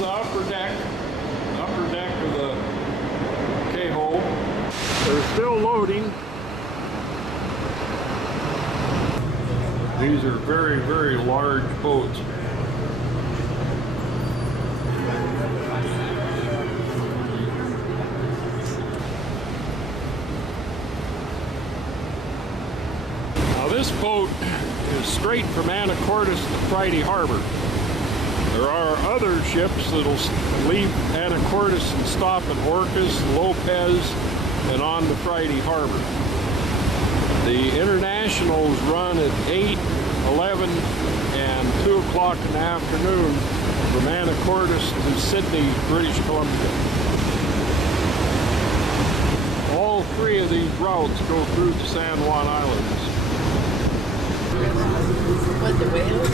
the upper deck of the K-hole. They're still loading. These are very, very large boats. Now this boat is straight from Anacortes to Friday Harbor. There are other ships that'll leave Anacortes and stop at Orcas, Lopez, and on to Friday Harbor. The internationals run at 8, 11, and 2 o'clock in the afternoon from Anacortes to Sydney, British Columbia. All 3 of these routes go through the San Juan Islands. What, the whales?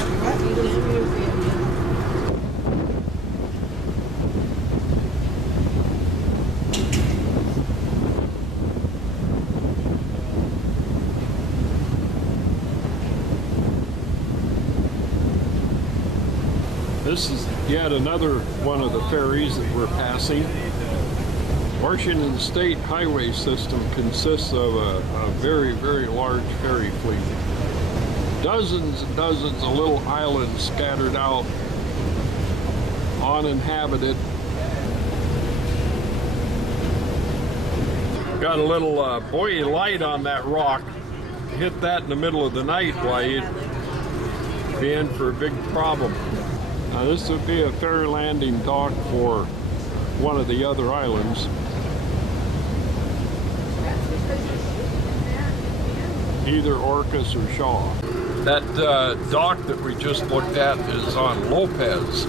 This is yet another one of the ferries that we're passing. Washington State highway system consists of a very, very large ferry fleet. Dozens and dozens of little islands scattered out, uninhabited. Got a little buoy light on that rock. Hit that in the middle of the night, why you'd be in for a big problem. Now this would be a ferry landing dock for one of the other islands. Either Orcas or Shaw. That dock that we just looked at is on Lopez.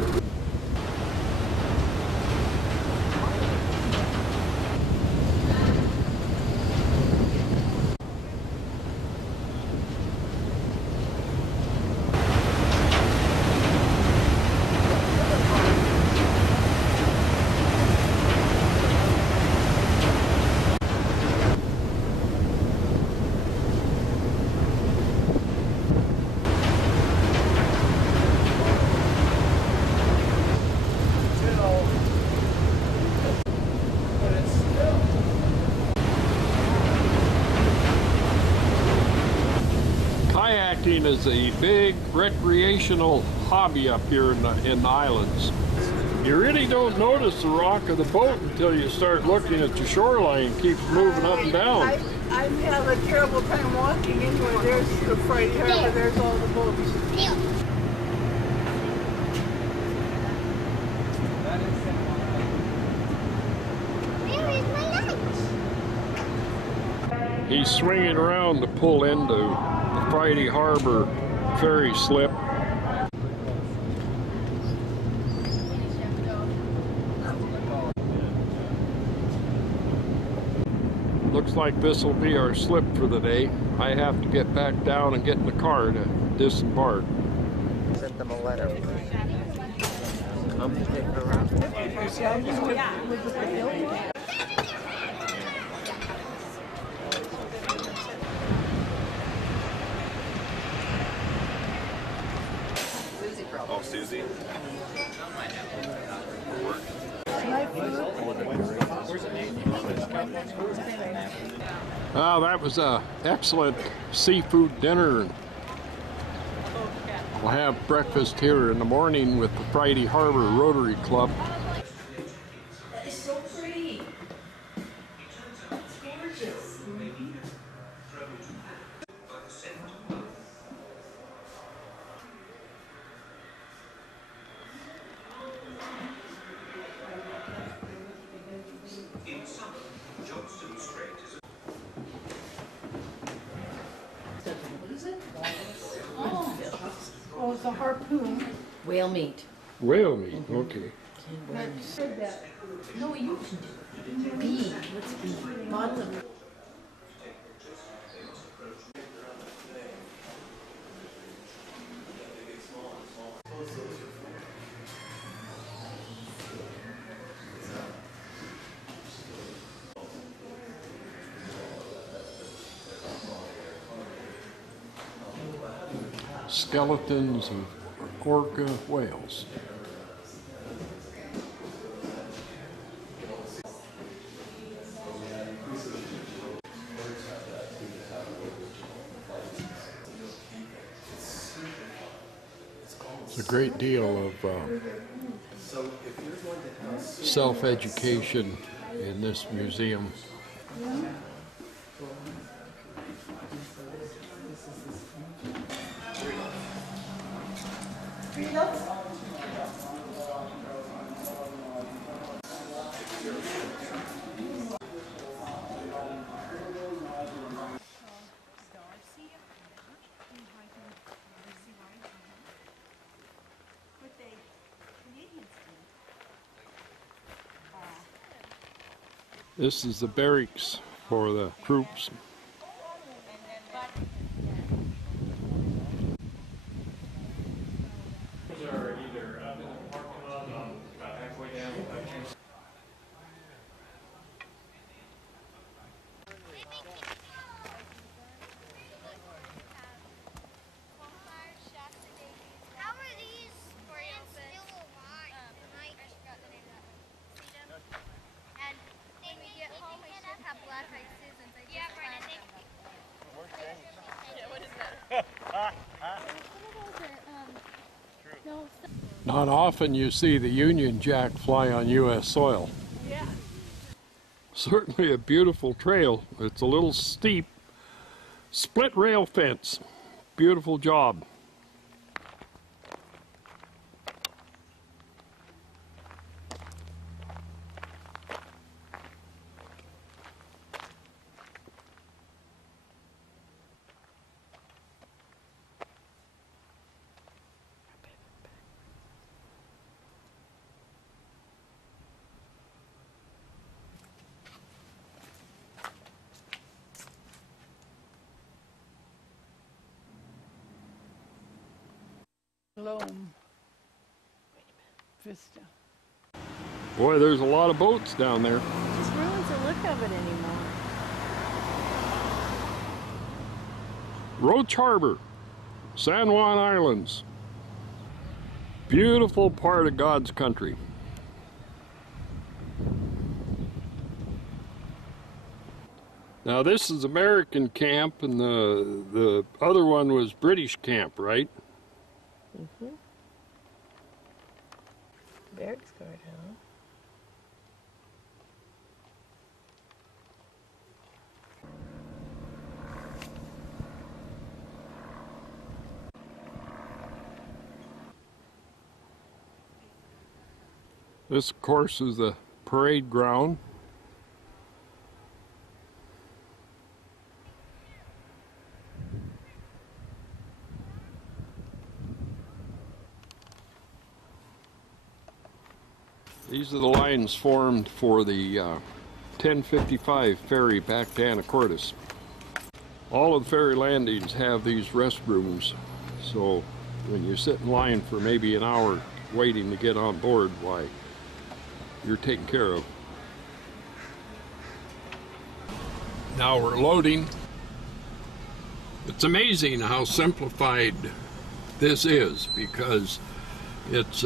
Kayaking is a big recreational hobby up here in the islands. You really don't notice the rock of the boat until you start looking at the shoreline. It keeps moving up and down. I have a terrible time walking anyway. There's the Friday Harbor, there's all the boats. He's swinging around to pull into the Friday Harbor ferry slip. Looks like this will be our slip for the day. I have to get back down and get in the car to disembark. Sent them a letter. Come take her around. Oh, Susie? Well, that was an excellent seafood dinner. We'll have breakfast here in the morning with the Friday Harbor Rotary Club. That is so pretty. It's gorgeous. What is it? Oh, it's a harpoon. Whale meat. Whale meat, okay. That said that. No, you can do it. B. What's B? Bottom. Skeletons of orca whales. There's a great deal of self-education in this museum. This is the barracks for the troops. Not often you see the Union Jack fly on U.S. soil. Yeah. Certainly a beautiful trail. It's a little steep. Split rail fence. Beautiful job. Loam. Vista. Boy, there's a lot of boats down there. Just ruins the look of it anymore. Roach Harbor, San Juan Islands. Beautiful part of God's country. Now this is American camp and the other one was British camp, right? Mm-hmm. Barracks guard, huh? This, of course, is the parade ground. These are the lines formed for the 1055 ferry back to Anacortes. All of the ferry landings have these restrooms, so when you sit in line for maybe an hour waiting to get on board, why, you're taken care of. Now we're loading. It's amazing how simplified this is, because it's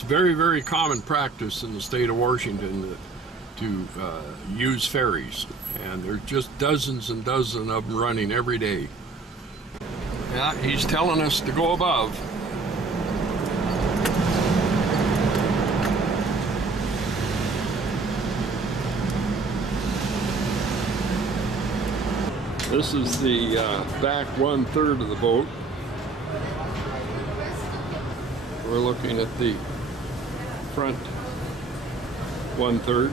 very, very common practice in the state of Washington to use ferries, and there's just dozens and dozens of them running every day. Yeah, he's telling us to go above. This is the back 1/3 of the boat. We're looking at the front 1/3.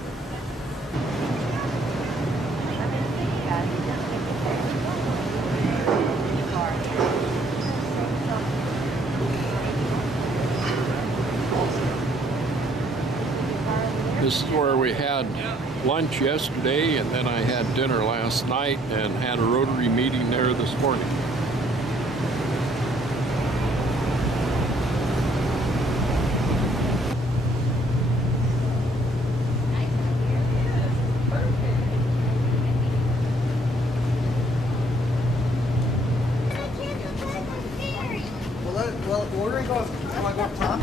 This is where we had lunch yesterday, and then I had dinner last night and had a Rotary meeting there this morning. Well, where do we go? Do I go up top?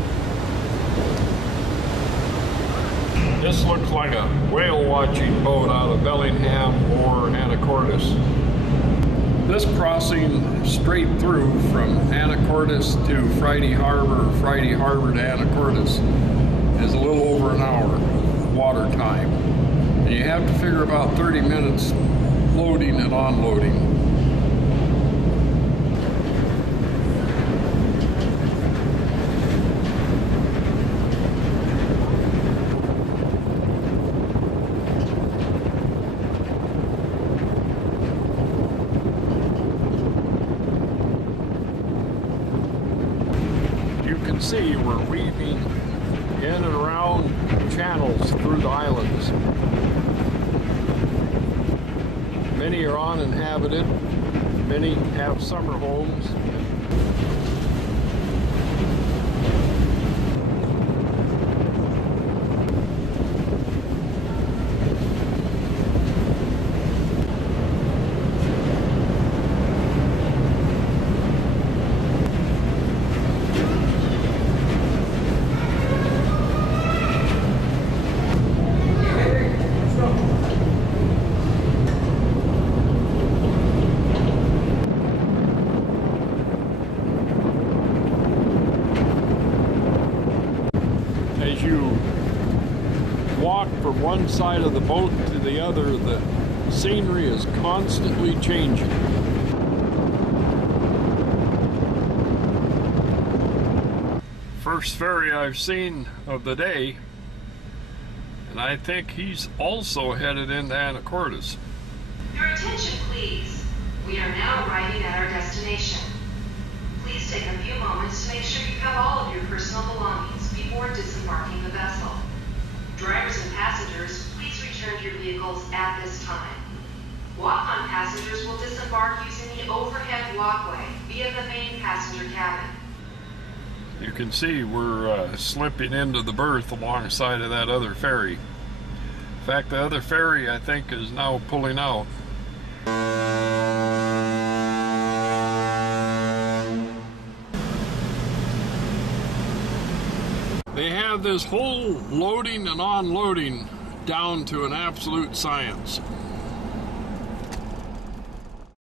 This looks like a whale watching boat out of Bellingham or Anacortes. This crossing straight through from Anacortes to Friday Harbor, Friday Harbor to Anacortes is a little over an hour water time. And you have to figure about 30 minutes loading and unloading. You can see we're weaving in and around channels through the islands. Many are uninhabited, many have summer homes. As you walk from one side of the boat to the other, the scenery is constantly changing. First ferry I've seen of the day, and I think he's also headed into Anacortes. Your attention, please. We are now arriving at our destination. Please take a few moments to make sure you have all of your personal belongings before disembarking the vessel. Drivers and passengers, please return to your vehicles at this time. Walk-on passengers will disembark using the overhead walkway via the main passenger cabin. You can see we're slipping into the berth alongside of that other ferry. In fact, the other ferry, I think, is now pulling out. They have this whole loading and unloading down to an absolute science.